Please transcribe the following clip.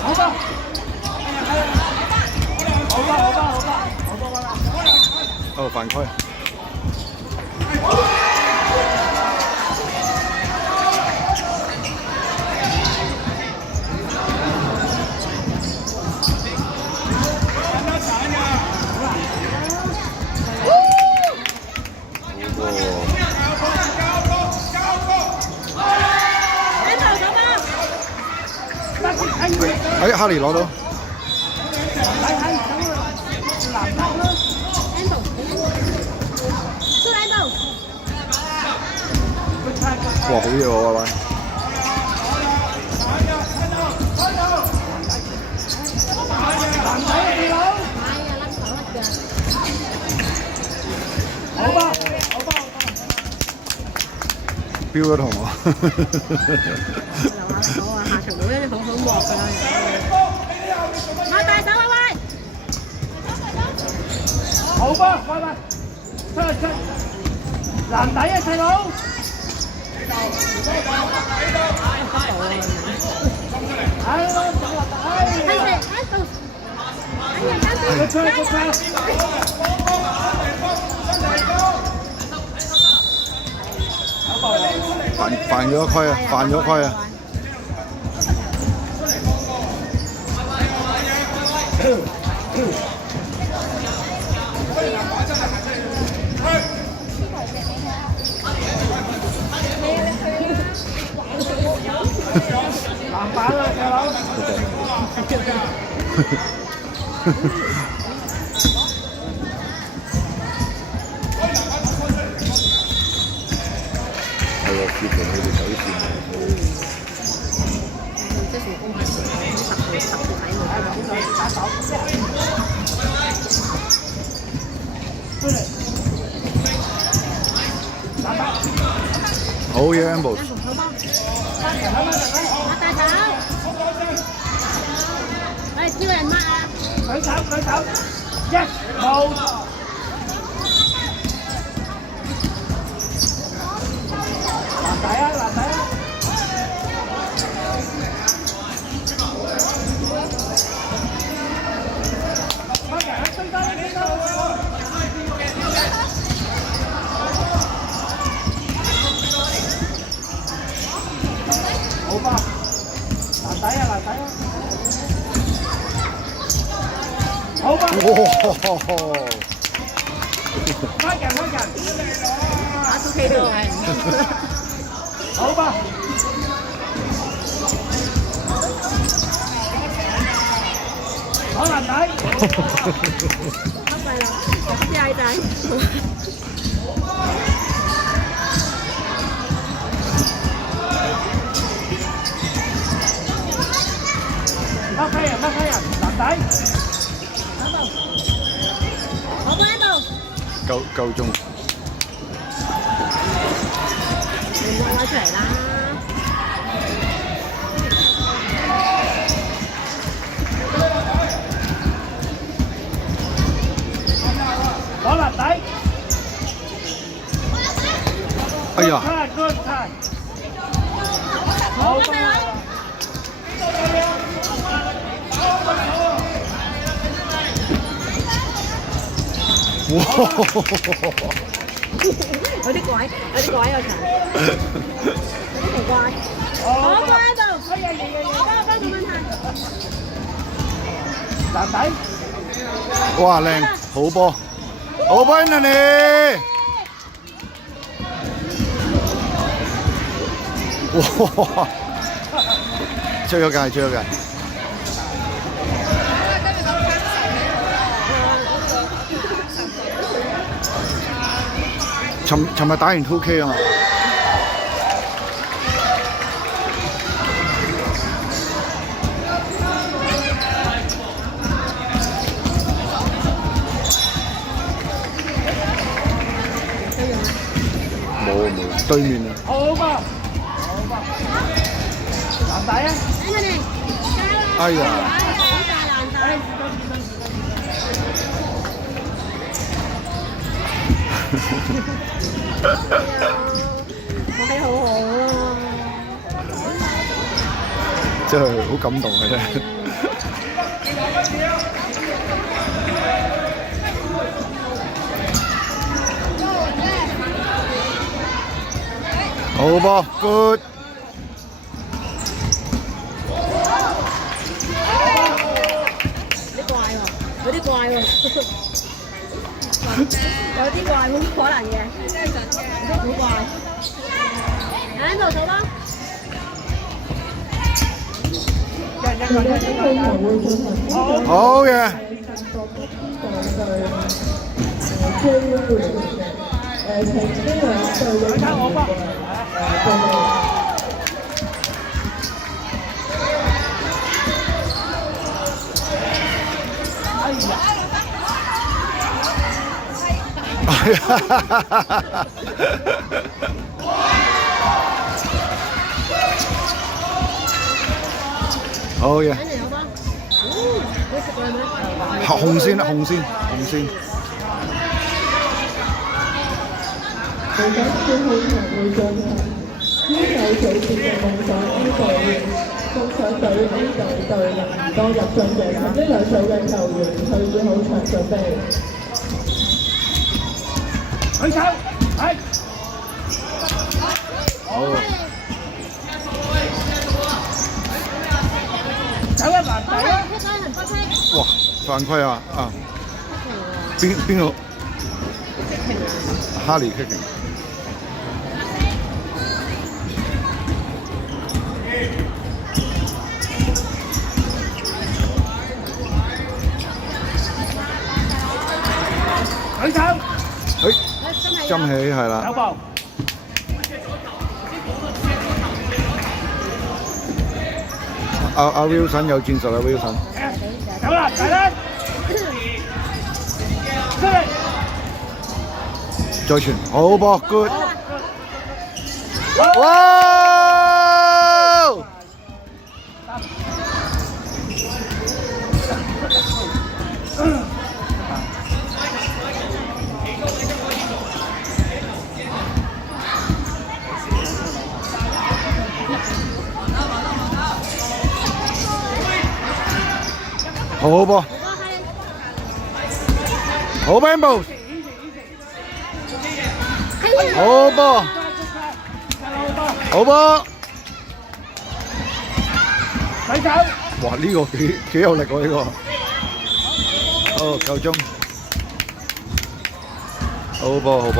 好吧，好吧，好吧，好吧，好吧，哦，犯規。哎，哈利攞到。哇，好嘢喎，喂喂！好吧，好吧，標咗同我。留下手啊！下場冇一啲好好鑊㗎啦。擘大手啊喂！好吧，喂喂，出，籃底啊，細佬！哎呀，犯咗規啊！犯咗規啊！籃板啊，細佬！係喎，接住佢哋走線。即係公平10條喺好嘢 ，Amber。擘大手！喂，叫人抹啊！舉手，yes， 冇。籃底啊！好吧，籃底啊！好吧。哇！開人，打到企度係。好吧。攞籃底。黑晒啦，啲矮仔。乜閪人，籃底。我放喺度。夠鐘。你攞出嚟啦！攞籃底。哎呀！好吧。哇！有啲鬼有場，有啲奇怪。我放喺度，翻做問題。籃底。哇，靚，好波，好波啊你！哇！追咗界。尋日打完 2K 啊嘛。冇，對面啊。好吧。籃底啊！哎呀！好大爛仔。我係好好啊！真係好感動嘅啫。好波 ，good。有啲怪喎，有啲怪喎，有啲怪冇可能嘅，好怪。喺度做啦。好嘅。好嘅。紅線啦，紅線，紅線。嚟緊小號場會進行腰手組別嘅夢想 A 隊，夢想隊 A 隊對人多入進嘅呢兩組嘅球員去二號場準備。舉手，係。好。走一籃底啊！哇，犯規啊！啊，邊個？哈利 kicking。舉手。針起係啦。手部。阿 Wilson 有戰術啊 ，Wilson。走啦，大啦！出嚟。再傳，好波 ，good。哇！好波，好 Bamboo， 好波，好波。洗手。哇！呢個幾有力喎呢個。哦，夠鐘。好波，好波。